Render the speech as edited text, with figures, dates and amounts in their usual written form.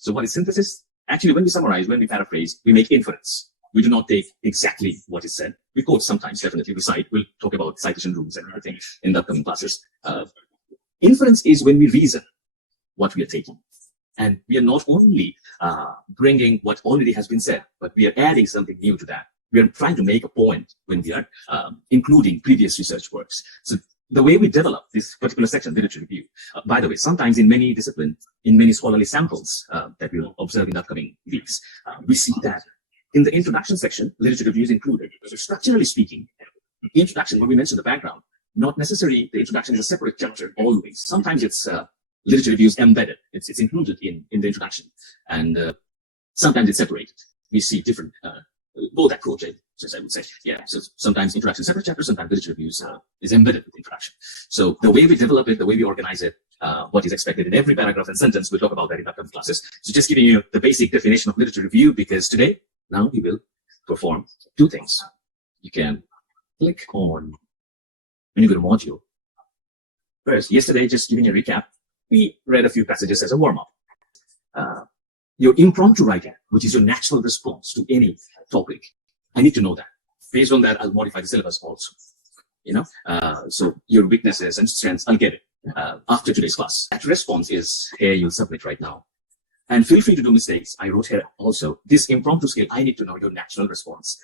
So what is synthesis? Actually, when we summarize, when we paraphrase, we make inference. We do not take exactly what is said. We quote sometimes, definitely. We cite. We'll talk about citation rules and everything in the upcoming classes. Inference is when we reason what we are taking. And we are not only bringing what already has been said, but we are adding something new to that. We are trying to make a point when we are including previous research works. So the way we develop this particular section, literature review, by the way, sometimes in many disciplines, in many scholarly samples that we'll observe in the upcoming weeks, we see that in the introduction section, literature review is included. So structurally speaking, the introduction, when we mention the background, not necessarily the introduction is a separate chapter always. Sometimes it's literature reviews embedded. It's included in the introduction. And sometimes it's separated. We see different, both approaches, I would say. Yeah, so sometimes introduction is a separate chapter, sometimes literature reviews is embedded with introduction. So the way we develop it, the way we organize it, what is expected in every paragraph and sentence, we'll talk about that in upcoming classes. So just giving you the basic definition of literature review, because today, now we will perform two things. You can click on, when you go to module. First, yesterday, just giving a recap, we read a few passages as a warm-up. Your impromptu writing, which is your natural response to any topic, I need to know that. Based on that, I'll modify the syllabus also. So your weaknesses and strengths, I'll get it after today's class. That response is here, you'll submit right now. And feel free to do mistakes. I wrote here also, this impromptu skill, I need to know your natural response.